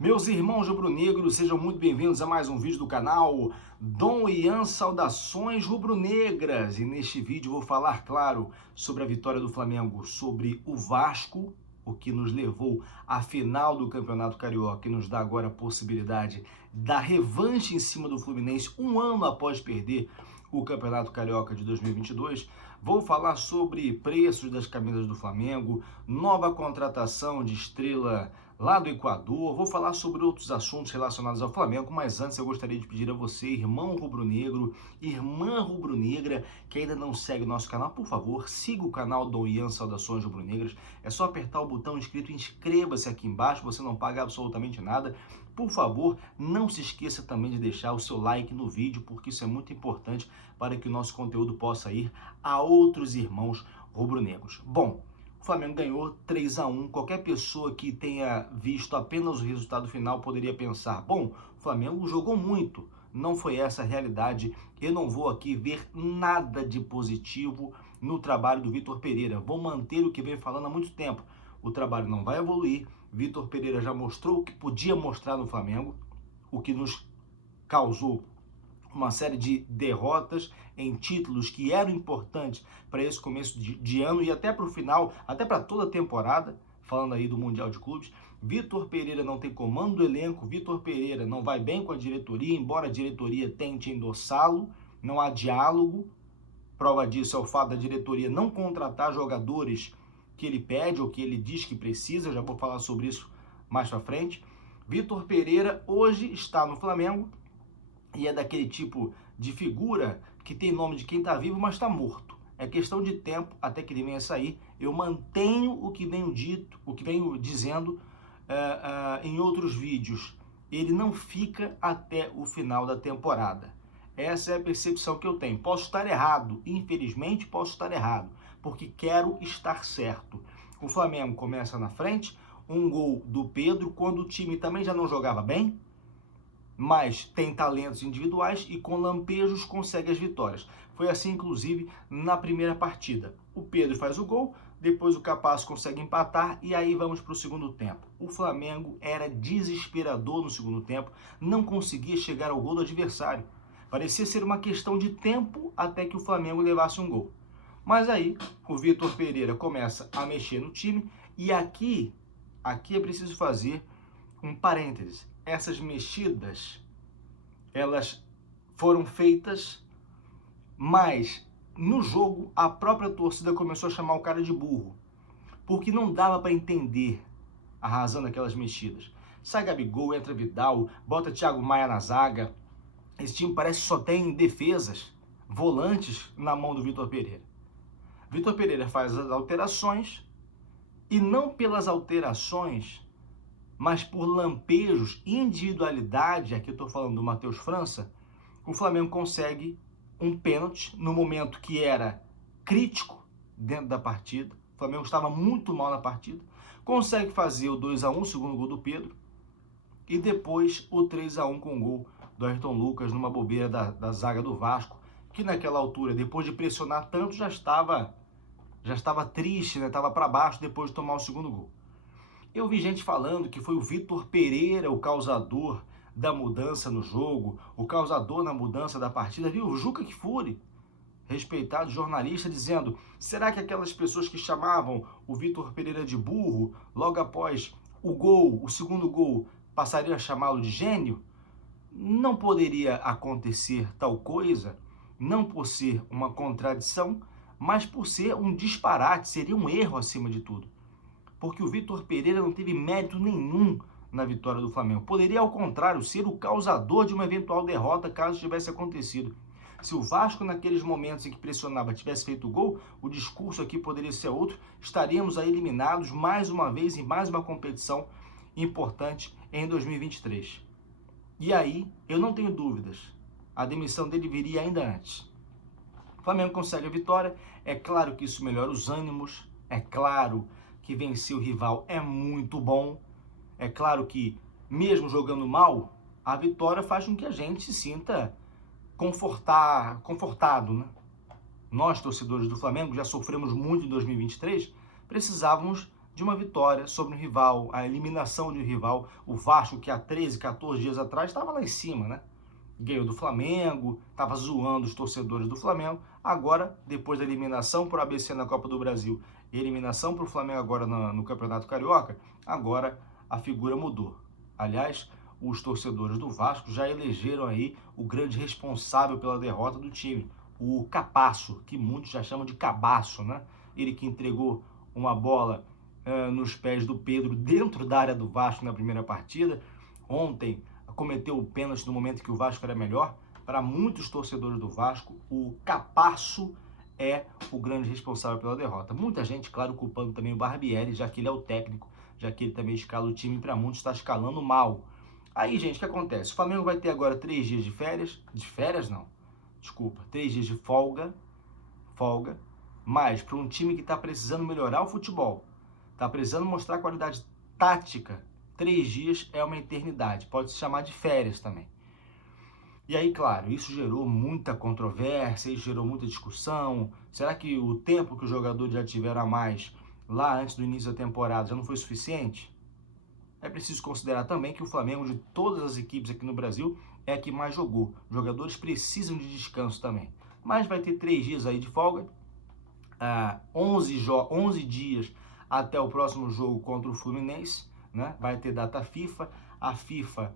Meus irmãos rubro-negros, sejam muito bem-vindos a mais um vídeo do canal Dom Ian Saudações Rubro-Negras. E neste vídeo vou falar, claro, sobre a vitória do Flamengo sobre o Vasco, o que nos levou à final do Campeonato Carioca e nos dá agora a possibilidade da revanche em cima do Fluminense um ano após perder o Campeonato Carioca de 2022. Vou falar sobre preços das camisas do Flamengo, nova contratação de estrela lá do Equador, vou falar sobre outros assuntos relacionados ao Flamengo, mas antes eu gostaria de pedir a você, irmão rubro-negro, irmã rubro-negra, que ainda não segue o nosso canal, por favor, siga o canal Dom Ian Saudações Rubro-Negras, é só apertar o botão inscrito, inscreva-se aqui embaixo, você não paga absolutamente nada. Por favor, não se esqueça também de deixar o seu like no vídeo, porque isso é muito importante para que o nosso conteúdo possa ir a outros irmãos rubro-negros. Bom, o Flamengo ganhou 3-1. Qualquer pessoa que tenha visto apenas o resultado final poderia pensar, bom, o Flamengo jogou muito. Não foi essa a realidade. Eu não vou aqui ver nada de positivo no trabalho do Vitor Pereira. Vou manter o que vem falando há muito tempo. O trabalho não vai evoluir. Vitor Pereira já mostrou o que podia mostrar no Flamengo, o que nos causou uma série de derrotas em títulos que eram importantes para esse começo de ano e até para o final, até para toda a temporada, falando aí do Mundial de Clubes. Vitor Pereira não tem comando do elenco, Vitor Pereira não vai bem com a diretoria, embora a diretoria tente endossá-lo, não há diálogo. Prova disso é o fato da diretoria não contratar jogadores que ele pede ou que ele diz que precisa, eu já vou falar sobre isso mais para frente. Vitor Pereira hoje está no Flamengo, e é daquele tipo de figura que tem nome de quem está vivo, mas está morto. É questão de tempo até que ele venha sair. Eu mantenho o que venho dito, o que venho dizendo em outros vídeos. Ele não fica até o final da temporada. Essa é a percepção que eu tenho. Posso estar errado, infelizmente posso estar errado, porque quero estar certo. O Flamengo começa na frente, um gol do Pedro, quando o time também já não jogava bem, mas tem talentos individuais e com lampejos consegue as vitórias. Foi assim, inclusive, na primeira partida. O Pedro faz o gol, depois o Capasso consegue empatar e aí vamos para o segundo tempo. O Flamengo era desesperador no segundo tempo, não conseguia chegar ao gol do adversário. Parecia ser uma questão de tempo até que o Flamengo levasse um gol. Mas aí o Vitor Pereira começa a mexer no time e aqui é preciso fazer um parêntese. Essas mexidas, elas foram feitas, mas no jogo a própria torcida começou a chamar o cara de burro, porque não dava para entender a razão daquelas mexidas. Sai Gabigol, entra Vidal, bota Thiago Maia na zaga, esse time parece que só tem defesas, volantes na mão do Vitor Pereira. Vitor Pereira faz as alterações e não pelas alterações, mas por lampejos, individualidade, aqui eu estou falando do Matheus França, o Flamengo consegue um pênalti no momento que era crítico dentro da partida. O Flamengo estava muito mal na partida. Consegue fazer o 2-1, o segundo gol do Pedro, e depois o 3-1 com o gol do Ayrton Lucas numa bobeira da zaga do Vasco, que naquela altura, depois de pressionar tanto, já estava triste, né? Estava para baixo depois de tomar o segundo gol. Eu vi gente falando que foi o Vitor Pereira o causador da mudança no jogo, o causador na mudança da partida. Viu o Juca Kfouri, respeitado jornalista, dizendo, será que aquelas pessoas que chamavam o Vitor Pereira de burro, logo após o gol, o segundo gol, passariam a chamá-lo de gênio? Não poderia acontecer tal coisa, não por ser uma contradição, mas por ser um disparate, seria um erro acima de tudo. Porque o Vitor Pereira não teve mérito nenhum na vitória do Flamengo. Poderia, ao contrário, ser o causador de uma eventual derrota caso tivesse acontecido. Se o Vasco, naqueles momentos em que pressionava, tivesse feito o gol, o discurso aqui poderia ser outro. Estaríamos aí eliminados mais uma vez em mais uma competição importante em 2023. E aí, eu não tenho dúvidas, a demissão dele viria ainda antes. O Flamengo consegue a vitória, é claro que isso melhora os ânimos, é claro que vencer o rival é muito bom. É claro que, mesmo jogando mal, a vitória faz com que a gente se sinta confortado, né? Nós, torcedores do Flamengo, já sofremos muito em 2023, precisávamos de uma vitória sobre um rival, a eliminação de um rival, o Vasco, que há 13, 14 dias atrás estava lá em cima, né? Ganhou do Flamengo, estava zoando os torcedores do Flamengo. Agora, depois da eliminação para o ABC na Copa do Brasil e eliminação para o Flamengo agora no Campeonato Carioca, agora a figura mudou. Aliás, os torcedores do Vasco já elegeram aí o grande responsável pela derrota do time, o Cabaço, que muitos já chamam de Cabaço, né? Ele que entregou uma bola nos pés do Pedro dentro da área do Vasco na primeira partida. Ontem cometeu o pênalti no momento que o Vasco era melhor. Para muitos torcedores do Vasco, o Cabaço é o grande responsável pela derrota. Muita gente, claro, culpando também o Barbieri, já que ele é o técnico, já que ele também escala o time, para muitos está escalando mal. Aí, gente, o que acontece? O Flamengo vai ter agora 3 dias de férias, 3 dias de folga, mas para um time que está precisando melhorar o futebol, está precisando mostrar qualidade tática, 3 dias é uma eternidade, pode se chamar de férias também. E aí, claro, isso gerou muita controvérsia, isso gerou muita discussão. Será que o tempo que os jogadores já tiveram a mais lá antes do início da temporada já não foi suficiente? É preciso considerar também que o Flamengo, de todas as equipes aqui no Brasil, é a que mais jogou. Os jogadores precisam de descanso também. Mas vai ter 3 dias aí de folga, 11 dias até o próximo jogo contra o Fluminense, né? Vai ter data FIFA, a FIFA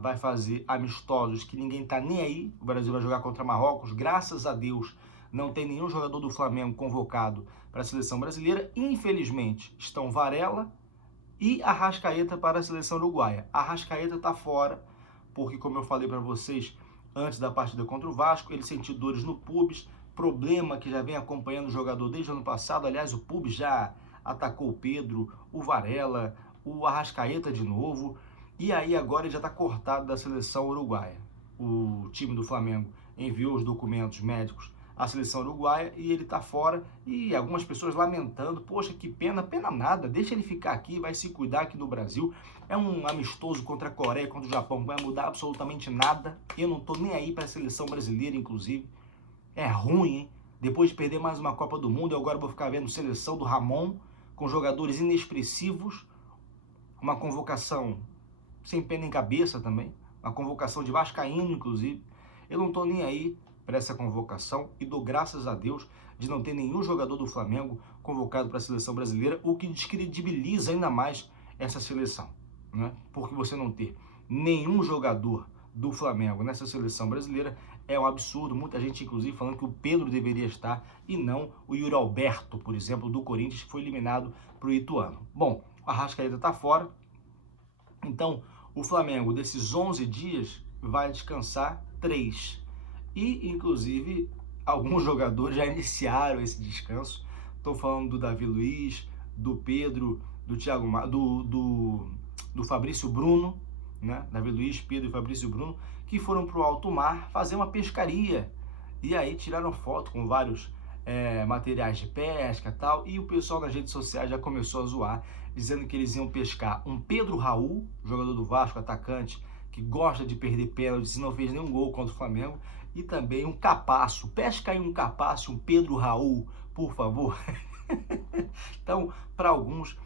vai fazer amistosos que ninguém tá nem aí. O Brasil vai jogar contra Marrocos, graças a Deus não tem nenhum jogador do Flamengo convocado para a seleção brasileira. Infelizmente estão Varela e Arrascaeta para a seleção uruguaia. Arrascaeta está fora, porque, como eu falei para vocês antes da partida contra o Vasco, ele sentiu dores no pubis, problema que já vem acompanhando o jogador desde o ano passado. Aliás, o pubis já atacou o Pedro, o Varela, o Arrascaeta de novo, e aí agora ele já está cortado da seleção uruguaia. O time do Flamengo enviou os documentos médicos a seleção uruguaia e ele está fora, e algumas pessoas lamentando, poxa, que pena, pena nada, deixa ele ficar aqui, vai se cuidar aqui no Brasil, é um amistoso contra a Coreia, contra o Japão, não vai mudar absolutamente nada, eu não estou nem aí para a seleção brasileira, inclusive, é ruim, hein? Depois de perder mais uma Copa do Mundo, eu agora vou ficar vendo seleção do Ramon, com jogadores inexpressivos, uma convocação sem pena em cabeça também, uma convocação de vascaíno, inclusive, eu não estou nem aí para essa convocação e dou graças a Deus de não ter nenhum jogador do Flamengo convocado para a seleção brasileira, o que descredibiliza ainda mais essa seleção, né? Porque você não ter nenhum jogador do Flamengo nessa seleção brasileira é um absurdo. Muita gente, inclusive, falando que o Pedro deveria estar e não o Yuri Alberto, por exemplo, do Corinthians, que foi eliminado para o Ituano. Bom, a Arrascaeta está fora, então o Flamengo, desses 11 dias, vai descansar 3. E, inclusive, alguns jogadores já iniciaram esse descanso. Estou falando do Davi Luiz, do Pedro, do Thiago, do Fabrício Bruno, né? Davi Luiz, Pedro e Fabrício Bruno, que foram para o alto mar fazer uma pescaria. E aí tiraram foto com vários materiais de pesca e tal. E o pessoal nas redes sociais já começou a zoar, dizendo que eles iam pescar um Pedro Raul, jogador do Vasco, atacante, que gosta de perder pênaltis e não fez nenhum gol contra o Flamengo, e também um Cabaço. Pesca aí um Cabaço, um Pedro Raul, por favor. Então, para alguns,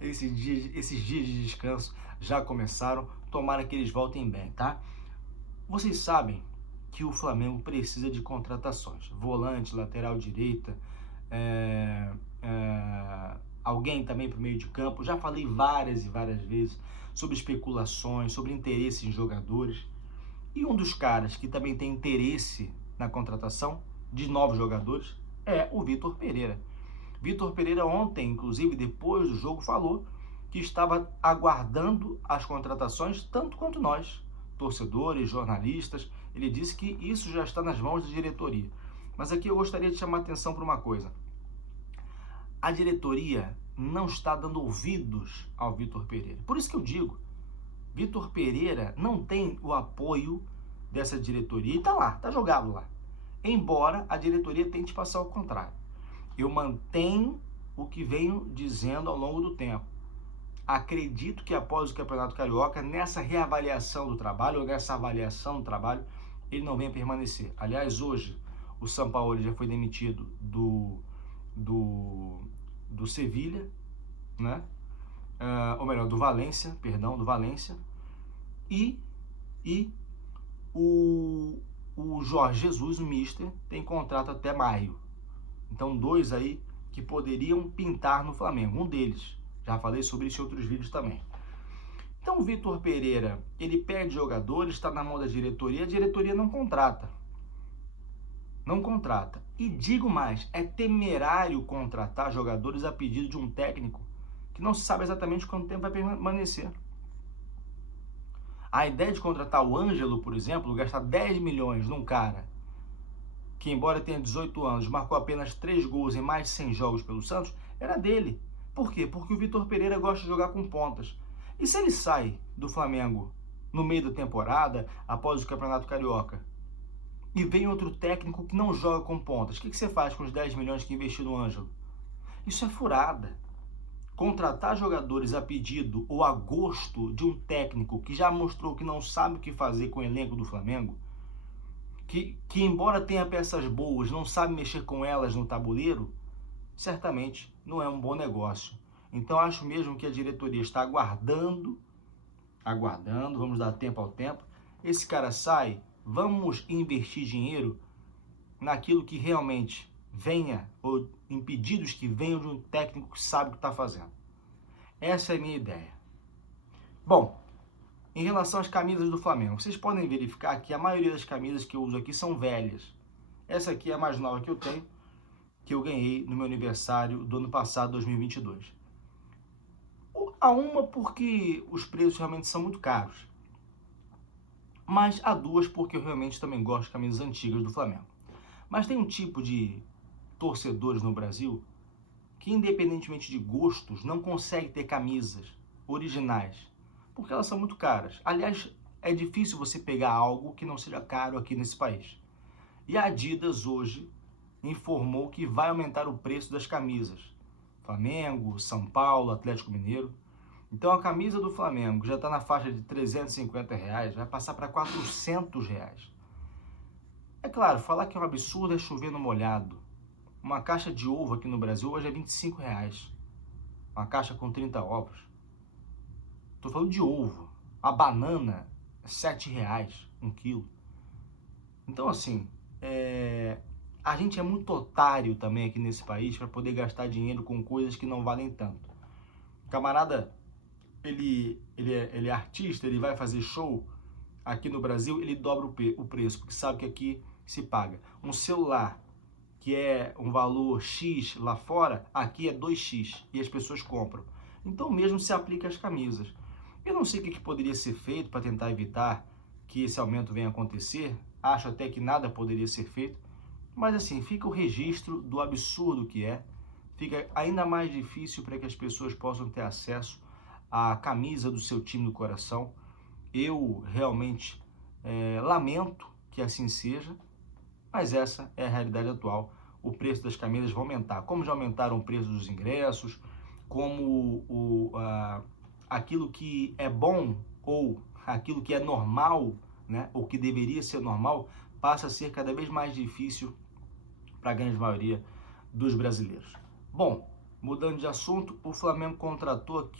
esses dias de descanso já começaram. Tomara que eles voltem bem, tá? Vocês sabem que o Flamengo precisa de contratações. Volante, lateral direita, alguém também para o meio de campo. Já falei várias e várias vezes sobre especulações, sobre interesse em jogadores. E um dos caras que também tem interesse na contratação de novos jogadores é o Vitor Pereira. Vitor Pereira ontem, inclusive, depois do jogo, falou que estava aguardando as contratações tanto quanto nós, torcedores, jornalistas. Ele disse que isso já está nas mãos da diretoria. Mas aqui eu gostaria de chamar a atenção para uma coisa. A diretoria não está dando ouvidos ao Vitor Pereira. Por isso que eu digo, Vitor Pereira não tem o apoio dessa diretoria e está lá, está jogado lá. Embora a diretoria tente passar o contrário. Eu mantenho o que venho dizendo ao longo do tempo. Acredito que após o Campeonato Carioca, nessa reavaliação do trabalho, ou nessa avaliação do trabalho, ele não venha permanecer. Aliás, hoje, o Sampaoli já foi demitido do do Sevilha, né? Ou melhor, do Valência, perdão, do Valência, e o Jorge Jesus, o Mister, tem contrato até maio. Então, dois aí que poderiam pintar no Flamengo, um deles. Já falei sobre isso em outros vídeos também. Então, o Vitor Pereira, ele pede jogadores, está na mão da diretoria, a diretoria não contrata. Não contrata. E digo mais, é temerário contratar jogadores a pedido de um técnico que não se sabe exatamente quanto tempo vai permanecer. A ideia de contratar o Ângelo, por exemplo, gastar 10 milhões num cara que, embora tenha 18 anos, marcou apenas 3 gols em mais de 100 jogos pelo Santos, era dele. Por quê? Porque o Vitor Pereira gosta de jogar com pontas. E se ele sai do Flamengo no meio da temporada, após o Campeonato Carioca, e vem outro técnico que não joga com pontas, o que você faz com os 10 milhões que investiu no Ângelo? Isso é furada. Contratar jogadores a pedido ou a gosto de um técnico que já mostrou que não sabe o que fazer com o elenco do Flamengo, que embora tenha peças boas, não sabe mexer com elas no tabuleiro, certamente não é um bom negócio. Então acho mesmo que a diretoria está aguardando, vamos dar tempo ao tempo. Esse cara sai, vamos investir dinheiro naquilo que realmente venha, ou em pedidos que venham de um técnico que sabe o que está fazendo. Essa é a minha ideia. Bom, em relação às camisas do Flamengo, vocês podem verificar que a maioria das camisas que eu uso aqui são velhas. Essa aqui é a mais nova que eu tenho, que eu ganhei no meu aniversário do ano passado, 2022. Há uma porque os preços realmente são muito caros, mas há duas porque eu realmente também gosto de camisas antigas do Flamengo. Mas tem um tipo de torcedores no Brasil que, independentemente de gostos, não consegue ter camisas originais, porque elas são muito caras. Aliás, é difícil você pegar algo que não seja caro aqui nesse país. E a Adidas hoje informou que vai aumentar o preço das camisas. Flamengo, São Paulo, Atlético Mineiro. Então a camisa do Flamengo, que já está na faixa de R$350, vai passar para R$400. É claro, falar que é um absurdo é chover no molhado. Uma caixa de ovo aqui no Brasil hoje é R$25. Uma caixa com 30 ovos. Estou falando de ovo. A banana é R$7 um quilo. Então, assim, a gente é muito otário também aqui nesse país para poder gastar dinheiro com coisas que não valem tanto. O camarada, ele é artista, ele vai fazer show aqui no Brasil, ele dobra o preço, porque sabe que aqui se paga. Um celular que é um valor X lá fora, aqui é 2X e as pessoas compram. Então mesmo se aplica às camisas. Eu não sei o que poderia ser feito para tentar evitar que esse aumento venha a acontecer, acho até que nada poderia ser feito, mas assim, fica o registro do absurdo que é, fica ainda mais difícil para que as pessoas possam ter acesso à camisa do seu time do coração. Eu realmente lamento que assim seja, mas essa é a realidade atual. O preço das camisas vai aumentar, como já aumentaram o preço dos ingressos, como aquilo que é bom ou aquilo que é normal, né, ou que deveria ser normal, passa a ser cada vez mais difícil para a grande maioria dos brasileiros. Bom, mudando de assunto, o Flamengo contratou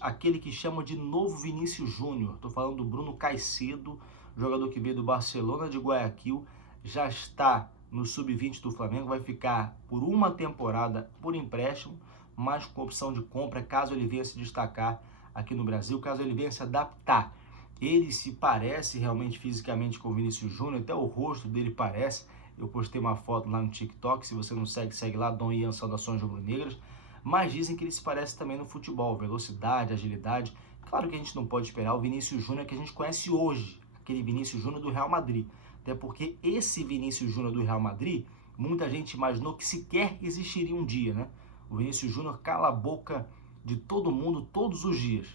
aquele que chamam de novo Vinícius Júnior. Estou falando do Bruno Caicedo, jogador que veio do Barcelona de Guayaquil, já está no sub-20 do Flamengo, vai ficar por uma temporada por empréstimo, mas com opção de compra, caso ele venha se destacar aqui no Brasil, caso ele venha se adaptar. Ele se parece realmente fisicamente com o Vinícius Júnior, até o rosto dele parece. Eu postei uma foto lá no TikTok, se você não segue, segue lá, Dom Ian Saudações Rubro-Negras. Mas dizem que ele se parece também no futebol, velocidade, agilidade. Claro que a gente não pode esperar o Vinícius Júnior que a gente conhece hoje, aquele Vinícius Júnior do Real Madrid. Até porque esse Vinícius Júnior do Real Madrid, muita gente imaginou que sequer existiria um dia, né? O Vinícius Júnior cala a boca de todo mundo todos os dias.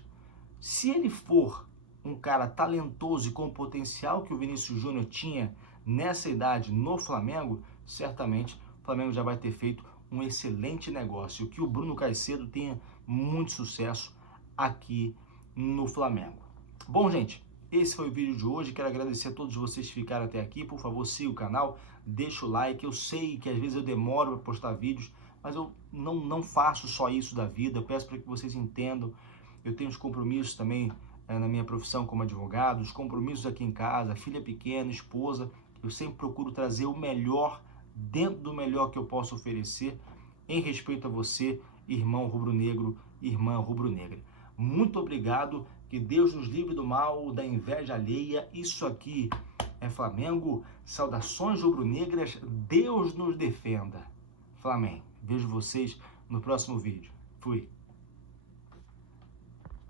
Se ele for um cara talentoso e com o potencial que o Vinícius Júnior tinha nessa idade no Flamengo, certamente o Flamengo já vai ter feito um excelente negócio. Que o Bruno Caicedo tenha muito sucesso aqui no Flamengo. Bom, gente, esse foi o vídeo de hoje. Quero agradecer a todos vocês que ficaram até aqui. Por favor, siga o canal, deixa o like. Eu sei que às vezes eu demoro para postar vídeos, mas eu não faço só isso da vida. Eu peço para que vocês entendam. Eu tenho os compromissos também na minha profissão como advogado, os compromissos aqui em casa, filha pequena, esposa. Eu sempre procuro trazer o melhor, dentro do melhor que eu posso oferecer, em respeito a você, irmão rubro-negro, irmã rubro-negra. Muito obrigado, que Deus nos livre do mal, da inveja alheia. Isso aqui é Flamengo. Saudações rubro-negras, Deus nos defenda. Flamengo. Vejo vocês no próximo vídeo. Fui.